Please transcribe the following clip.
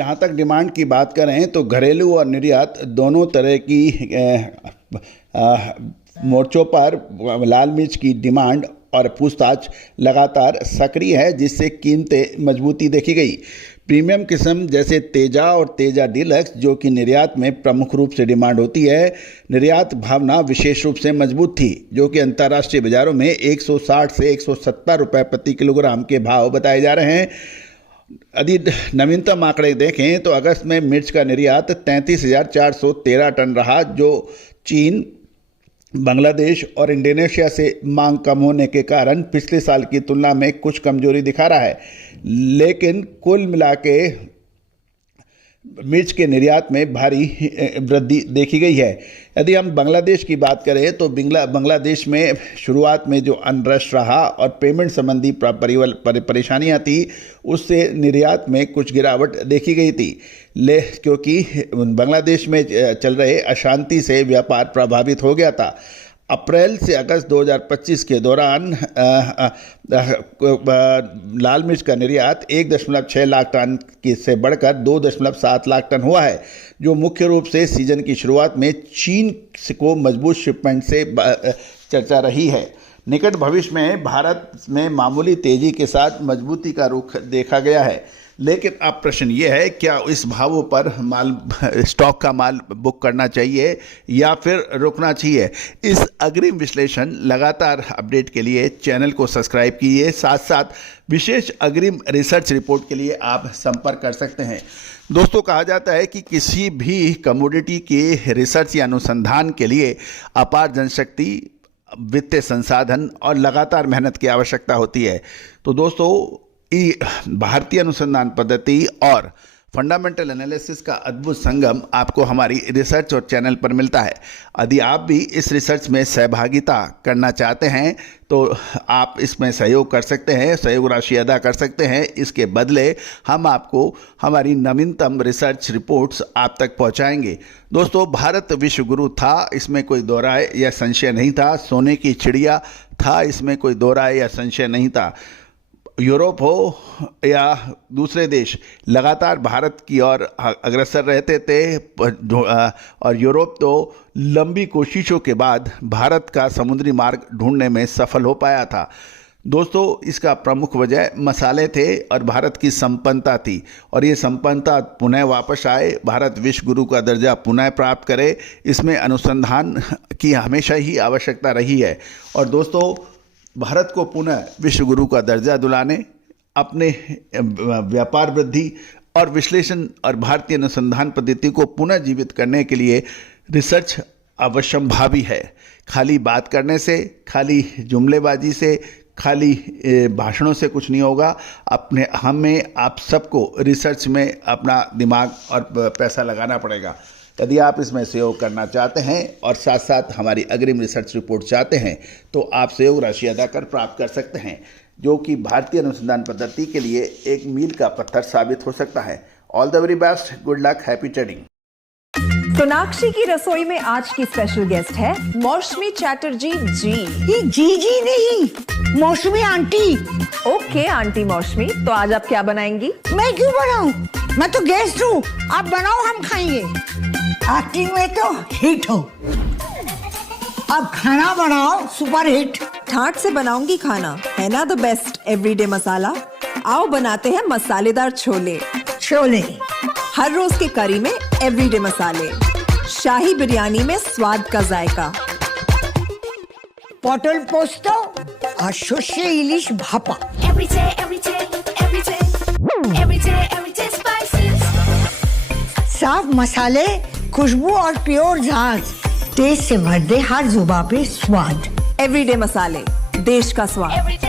जहाँ तक डिमांड की बात करें तो घरेलू और निर्यात दोनों तरह की मोर्चों पर लाल मिर्च की डिमांड और पूछताछ लगातार सक्रिय है, जिससे कीमतें मजबूती देखी गई। प्रीमियम किस्म जैसे तेजा और तेजा डीलक्स, जो कि निर्यात में प्रमुख रूप से डिमांड होती है, निर्यात भावना विशेष रूप से मजबूत थी, जो कि अंतर्राष्ट्रीय बाजारों में 160 से 170 रुपये प्रति किलोग्राम के भाव बताए जा रहे हैं। यदि नवीनतम आंकड़े देखें तो अगस्त में मिर्च का निर्यात 33,413 टन रहा, जो चीन, बांग्लादेश और इंडोनेशिया से मांग कम होने के कारण पिछले साल की तुलना में कुछ कमजोरी दिखा रहा है। लेकिन कुल मिला के मिर्च के निर्यात में भारी वृद्धि देखी गई है। यदि हम बांग्लादेश की बात करें तो बांग्लादेश में शुरुआत में जो अनरस्ट रहा और पेमेंट संबंधी परेशानियां थी, उससे निर्यात में कुछ गिरावट देखी गई थी। क्योंकि बांग्लादेश में चल रहे अशांति से व्यापार प्रभावित हो गया था। अप्रैल से अगस्त 2025 के दौरान लाल मिर्च का निर्यात 1.6 लाख टन से बढ़कर 2.7 लाख टन हुआ है, जो मुख्य रूप से सीजन की शुरुआत में चीन को मजबूत शिपमेंट से चर्चा रही है। निकट भविष्य में भारत में मामूली तेजी के साथ मजबूती का रुख देखा गया है। लेकिन अब प्रश्न ये है, क्या इस भावों पर स्टॉक का माल बुक करना चाहिए या फिर रुकना चाहिए? इस अग्रिम विश्लेषण लगातार अपडेट के लिए चैनल को सब्सक्राइब कीजिए। साथ साथ विशेष अग्रिम रिसर्च रिपोर्ट के लिए आप संपर्क कर सकते हैं। दोस्तों, कहा जाता है कि किसी भी कमोडिटी के रिसर्च या अनुसंधान के लिए अपार जनशक्ति, वित्तीय संसाधन और लगातार मेहनत की आवश्यकता होती है। तो दोस्तों, भारतीय अनुसंधान पद्धति और फंडामेंटल एनालिसिस का अद्भुत संगम आपको हमारी रिसर्च और चैनल पर मिलता है। यदि आप भी इस रिसर्च में सहभागिता करना चाहते हैं तो आप इसमें सहयोग कर सकते हैं, सहयोग राशि अदा कर सकते हैं। इसके बदले हम आपको हमारी नवीनतम रिसर्च रिपोर्ट्स आप तक पहुंचाएंगे। दोस्तों, भारत विश्व गुरु था, इसमें कोई दो राय या संशय नहीं था। सोने की चिड़िया था, इसमें कोई दो राय या संशय नहीं था। यूरोप हो या दूसरे देश लगातार भारत की ओर अग्रसर रहते थे, और यूरोप तो लंबी कोशिशों के बाद भारत का समुद्री मार्ग ढूंढने में सफल हो पाया था। दोस्तों, इसका प्रमुख वजह मसाले थे और भारत की संपन्नता थी, और ये संपन्नता पुनः वापस आए, भारत विश्व गुरु का दर्जा पुनः प्राप्त करे। इसमें अनुसंधान की हमेशा ही आवश्यकता रही है। और दोस्तों, भारत को पुनः विश्व गुरु का दर्जा दिलाने, अपने व्यापार वृद्धि और विश्लेषण और भारतीय अनुसंधान पद्धति को पुनः जीवित करने के लिए रिसर्च अवश्यंभावी है। खाली बात करने से, खाली जुमलेबाजी से, खाली भाषणों से कुछ नहीं होगा। हमें आप सबको रिसर्च में अपना दिमाग और पैसा लगाना पड़ेगा। यदि आप इसमें सहयोग करना चाहते हैं और साथ साथ हमारी अग्रिम रिसर्च रिपोर्ट चाहते हैं तो आप सहयोग राशि अदा कर प्राप्त कर सकते हैं, जो कि भारतीय अनुसंधान पद्धति के लिए एक मील का पत्थर साबित हो सकता है। All the very best, good luck, happy trading. Sonakshi की रसोई में आज की स्पेशल गेस्ट है मौसमी चैटर्जी जी। ये जी नहीं, मौसमी आंटी। ओके आंटी मौसमी, तो आज आप क्या बनाएंगी? मैं क्यों बनाऊं? मैं तो गेस्ट हूँ, आप बनाओ, हम खाएंगे। एक्टिंग में तो हिट हो, अब खाना बनाओ सुपर हिट। ठाट से बनाऊंगी खाना, है ना द बेस्ट एवरीडे मसाला। आओ बनाते हैं मसालेदार छोले। छोले हर रोज के करी में एवरीडे मसाले, शाही बिरयानी में स्वाद का जायका, पटल पोस्तो और सर्षे इलिश भापा। साफ मसाले, खुशबू और प्योर झांझ, टेस्ट से भर दे हर जुबान पे स्वाद। एवरीडे मसाले, देश का स्वाद।